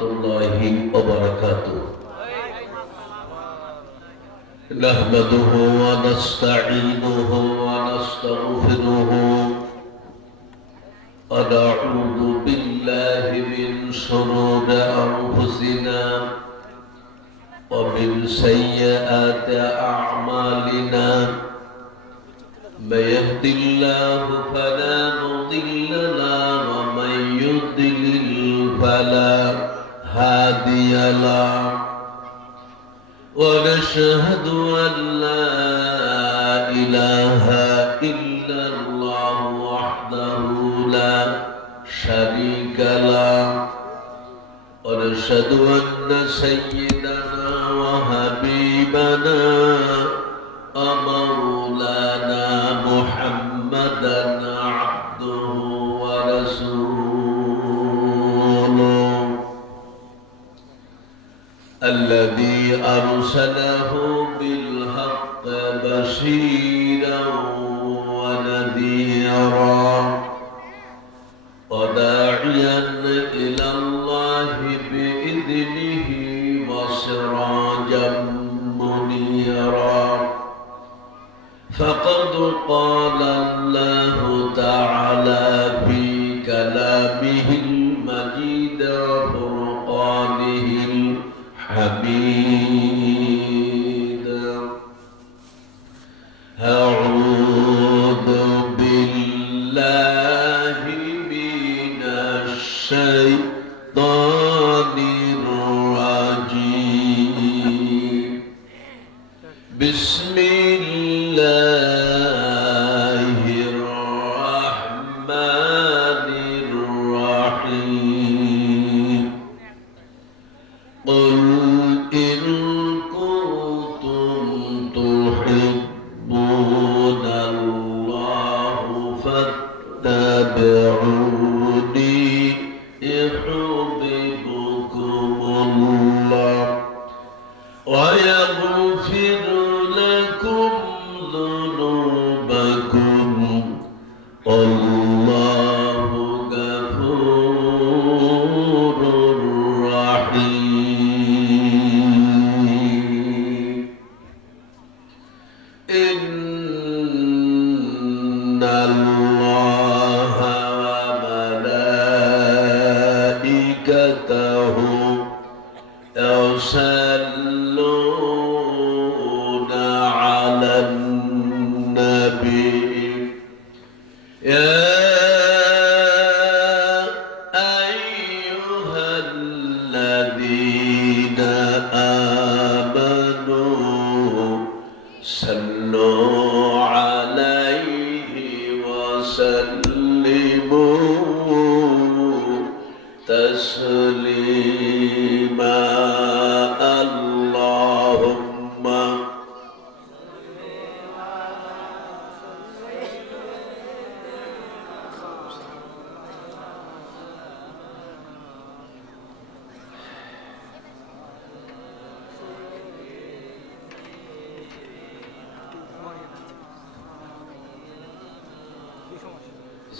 الله وبركاته. نحمده ونستعينه ونستغفره ونعوذ بالله من شرور أنفسنا ومن سيئات أعمالنا. من يهد الله فلا مضل له ومن يضلل فلا هادي له. ونشهد أن لا إله إلا الله وحده لا شريك له. ونشهد أن سيدنا وحبيبنا ومولانا محمدا عبده ورسوله الذي أرسله بالحق بشيرا ونذيرا وداعيا إلى الله بإذنه وسراجا منيرا. فقد قال الله تعالى في كلامه المجيد وفرقانه الحميد: أعوذ بالله من الشيطان الرجيم. بسم الله الرحمن الرحيم. قل إن كنتم تحبون الله فاتبعوني يحببكم الله ويغفر لكم ذنوبكم والله غفور رحيم. إن الله وملائكته يصلون على النبي يا أيها الذين آمنوا صلوا عليه وسلموا تسليما. اللهم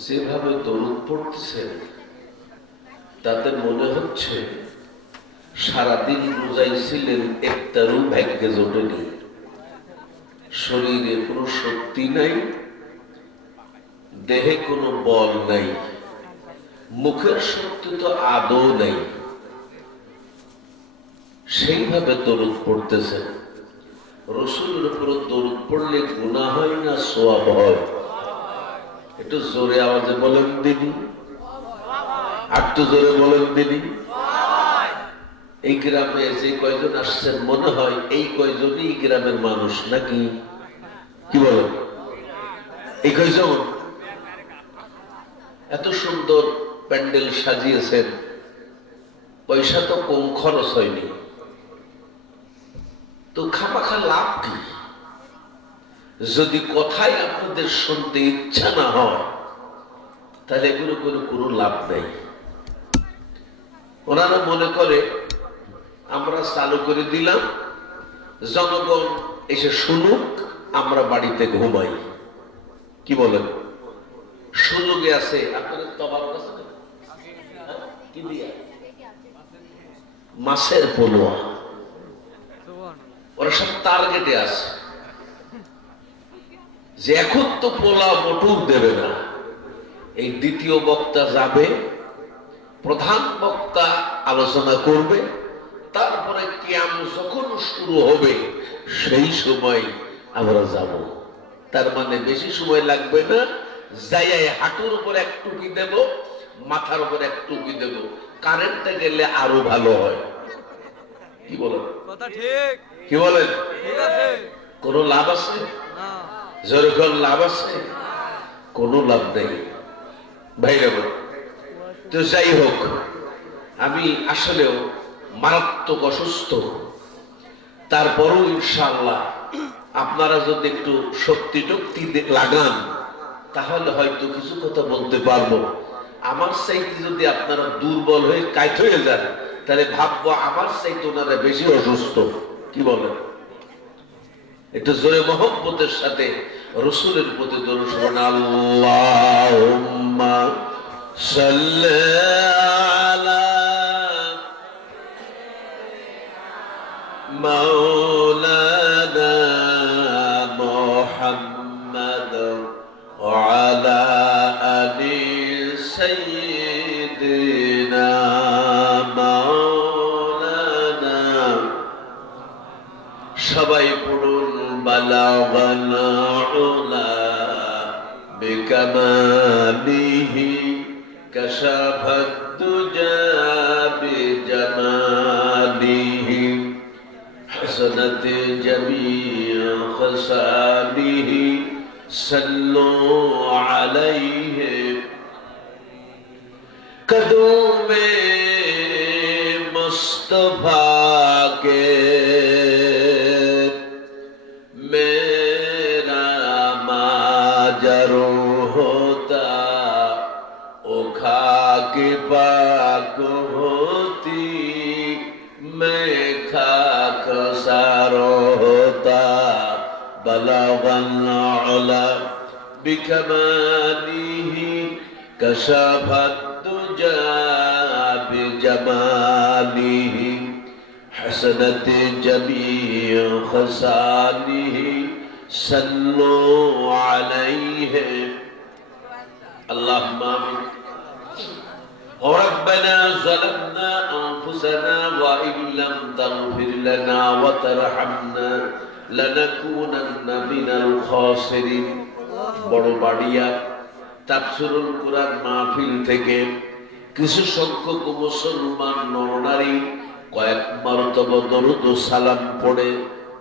যেভাবে দরুদ পড়তেছেন তাতে মনে হচ্ছে সারাদিন বুঝাইছিলেন একটারও ভাগ্যে জোটেনি। শরীরে কোনো শক্তি নাই, দেহে কোনো বল নাই, মুখের শক্তি তো আদৌ নাই, সেইভাবে দরুদ পড়তেছেন। রসুলের উপর দরুদ পড়লে গুনাহ হয় না সওয়াব হয়? একটু জোরে আওয়াজে বলেন দিদি, একটু জোরে বলেন দিদি। এই গ্রামে যে কয়জন আসছেন মনে হয় এই কয়জনই গ্রামের মানুষ নাকি? কি বলেন? এই কয়জন? এত সুন্দর প্যান্ডেল সাজিয়েছেন, পয়সা তো কম খরচ হয়নি, তো খামাখা লাভ কি? যদি কথাই আপনাদের শুনতে ইচ্ছা না হয় তাহলে এগুলো কোনো লাভ নেই। ওনারা মনে করে আমরা চালু করে দিলাম, জনগণ এসে শুনুক, আমরা বাড়িতে ঘুমাই। কি বলেন? সুযোগে আছে আপনাদের তবারক আছে না? কি দিয়া মাছের পোলোয়া, ওরা সব টার্গেটে আছে যে এখন তো পোলা মোটুর দেবে না। এই দ্বিতীয় বক্তা যাবে, প্রধান বক্তা আলোচনা করবে, তারপরে কিয়াম যখন শুরু হবে সেই সময় আমরা যাব। তার মানে বেশি সময় লাগবে না, যাই হাঁটুর উপর এক টুপি দেব, মাথার উপর এক টুপি দেব, কারেন্টটা গেলে আরো ভালো হয়। কি বলেন? কথা ঠিক। কি বলেন? ঠিক আছে। কোনো লাভ আছে? না। যেরকম লাভ আছে কোনো লাভ নেই ভাইরা। তো যাই হোক, আমি আসলেও মারাত্মক অসুস্থ, তারপরও ইনশাআল্লাহ আপনারা যদি একটু শক্তি টক্তি লাগান তাহলে হয়তো কিছু কথা বলতে পারবো। আমার চাইতে যদি আপনারা দুর্বল হয়ে কাইট হয়ে যান তাহলে ভাববো আমার চাইতে ওনারা বেশি অসুস্থ। কি বলেন? একটু জোরে মহব্বতের সাথে রসুলের প্রতি দরুদ পড়ুন। আল্লাহুম্মা সাল্লি আলা মাওলানা মুহাম্মাদ ওয়া আলা আলি সাইয়্যিদিনা মাওলানা। সবাই পড়ুন বালাগাল উলা বিকামালিহি কাশাফাদ দুজা বিজামালিহি হাসানাত জামিআ খাসালিহি সাল্লু আলাইহি। কদমে মুস্তফা के मेरा माजरो होता ओ खाक पाक होती, मैं खाक सारो होता। बलगल उला बिकमालिही कशफत दुजा बिजमालिही हसनत जमीअ खसालिही सल्लु अलैहि। अल्लाहुम्मा आमीन। रब्बना ज़लमना अनफुसना व इन लम तगफिर लना व तरहमना लनकूनन्ना मिनल खासिरिन। বড়বাড়িয়া তাফসীরুল কুরআন মাহফিল থেকে কিছু সংখ্যক মুসলমান নরনারী কয়েক মর্তবা দরুদ ও সালাম পড়ে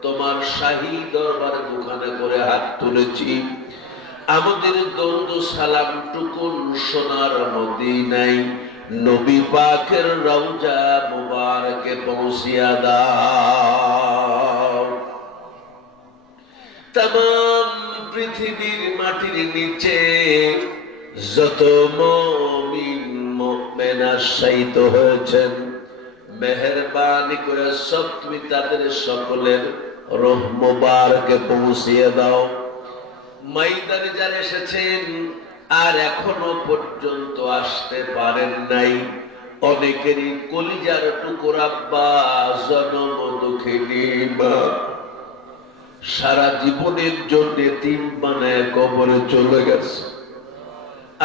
তোমার শাহী দরবারে দুখানে করে হাত তুলেছি। আমাদের দরুদ ও সালাম টুকুন সোনার মদিনায় নবী পাকের রওজা মুবারকে পৌঁছিয়া দাও। तमाम পৃথিবীর মাটির নিচে যত মুমিন মুমিনা শহীদ হয়েছেন, মেহেরবানি করে সব তুমি তাদের সকলের রূহ মুবারকে পৌঁছিয়ে দাও। ময়দানে যারা এসেছেন আর এখনো পর্যন্ত আসতে পারেন নাই, অনেকেরই কলিজার টুকরা আব্বা জনম দুঃখিনী মা সারা জীবনের জন্য তিন বানায় কবরে চলে গেছে।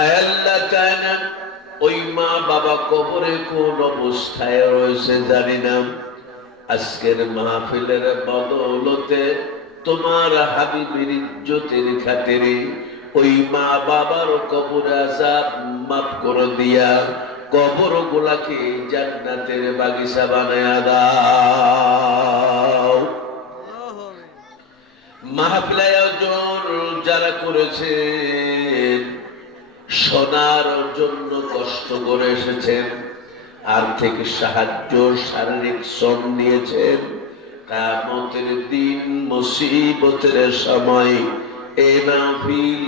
আয় আল্লাহ তাআলা, ওই মা বাবা কবরে কোন অবস্থায় রয়েছে জানি না। আজকের মাহফিলের বদৌলতে তোমার হাবিবের ইজ্জতের খাতিরে ওই মা বাবার কবর আযাব মাফ করে দিয়া কবর গুলাকে জান্নাতের বাগিচা বানায়া দাও। মাহফিল আয়োজন যারা করেছেন, শোনার জন্য কষ্ট করে এসেছেন, আর্থিক সাহায্য শারীরিক শ্রম নিয়েছেন, কিয়ামতের দিন মুসিবতের সময় এই মাহফিল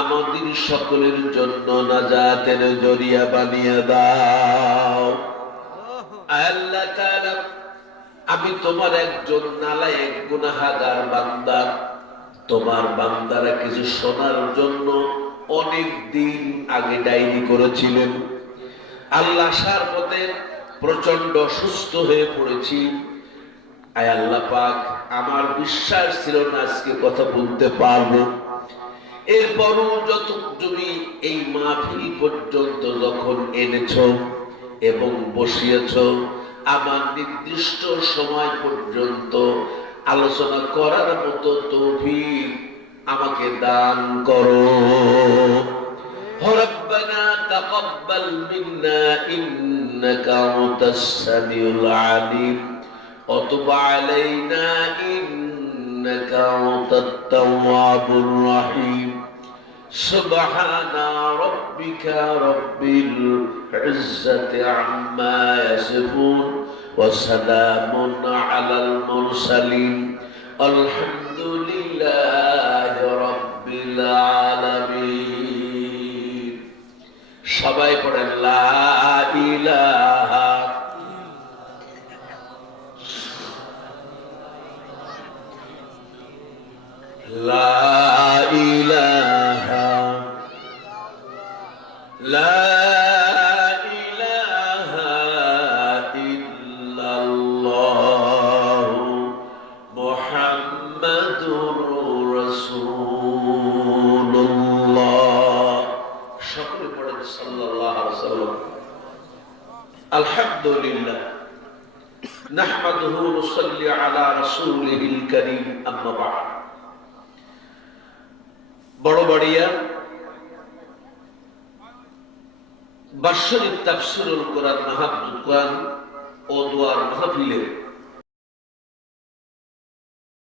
আমাদের সকলের জন্য নাজাতের জরিয়া বানিয়ে দাও। আল্লাহ তাআলা, আমি তোমার একজন নালায়েক গুনাহগার বান্দা, তোমার বান্দারা কিছু শোনার জন্য অনেক দিন আগে ডায়েরি করেছিলেন। আল্লাহ আসার পথে প্রচন্ড অসুস্থ হয়ে পড়েছি। আয় আল্লাহ পাক, আমার বিশ্বাস ছিল না আজকে কথা বলতে পারবো। এরপরও যত তুমি এই মাহফিল পর্যন্ত যখন এনেছ এবং বসিয়েছ, আমার নির্দিষ্ট সময় পর্যন্ত আলোচনা করার মতো তৌফিক আমাকে দান করো। রব্বানা তাকাব্বাল মিন্না ইন্নাকা আনতাস সামিউল আলিম ওয়া তুব আলাইনা ইন্নাকা আনতাত তাওয়াবুর রহিম। সুবহানা রাব্বিকা রাব্বিল ইজ্জাতি আম্মা ইয়াসিফুন ওয়া সালামুন আলাল মুরসালিন আলহামদুলিল্লাহি রাব্বিল আলামিন। সবাই পড়েন লা ইলাহা লা ইলাহা লা ইলাহা ইল্লাল্লাহু মুহাম্মাদুর রাসূলুল্লাহ। সকলে পড়েন সাল্লাল্লাহু আলাইহি ওয়াসাল্লাম। আলহামদুলিল্লাহ নাহমাদুহু ওয়া নুসাল্লি আলা রাসূলিহিল কারীম, আম্মা বা'দ। বড়বাড়িয়া বাৎসরিক তাফসীরুল কোরআন মাহফিল ও দোয়ার মাহফিলে